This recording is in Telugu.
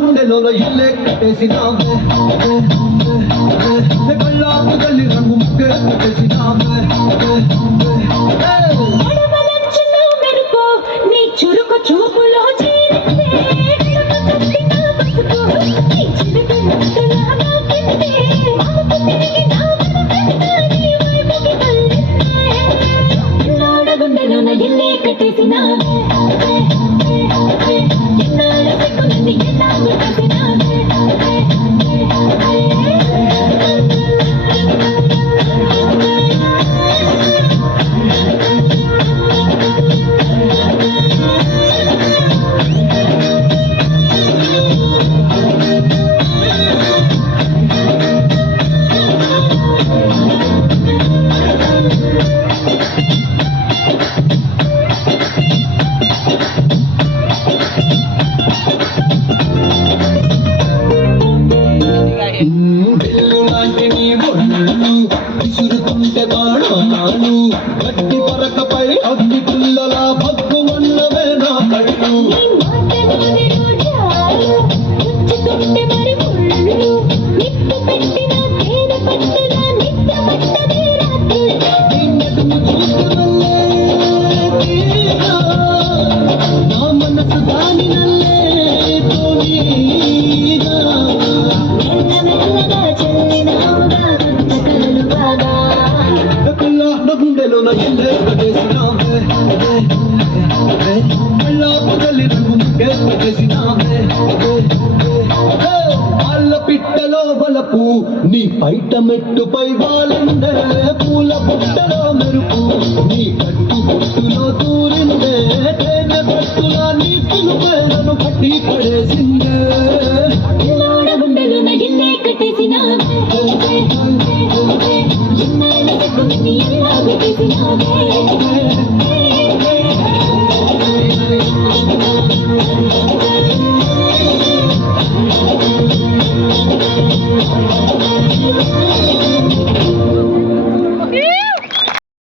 గుండెలో ఇల్లే కట్టేసినావే కళ్ళాపు తల్లి రంగు ముగ్గే కట్టేసినావే నీ చురుకు చూపులో గుండెలో ఇల్లే కట్టేసినావే విసురుతుంటే బాణాలు గట్టి పరకపై అగ్ని పుల్లలా భగ్గుమన్నవే నా కళ్ళు నిన్నటుము చూస్తున్నల్లే నా మనసు దాని నల్లే తోలీగా గుండెలో నా ఇల్లే కట్టేసినావే కళ్ళాపు తల్లి రంగు ముగ్గే కట్టేసినావే వాళ్ళ పిట్టలో బలపు నీ పైట మెట్టుపై వాలిందే పూల పుట్టలో మెరుపు నీ కట్టు బొట్టులో దూరిందే తేనె పట్టులా నీ పిలుపే నన్ను పట్టి పడేసిందే గుండెలో నా ఇల్లే కట్టేసినావే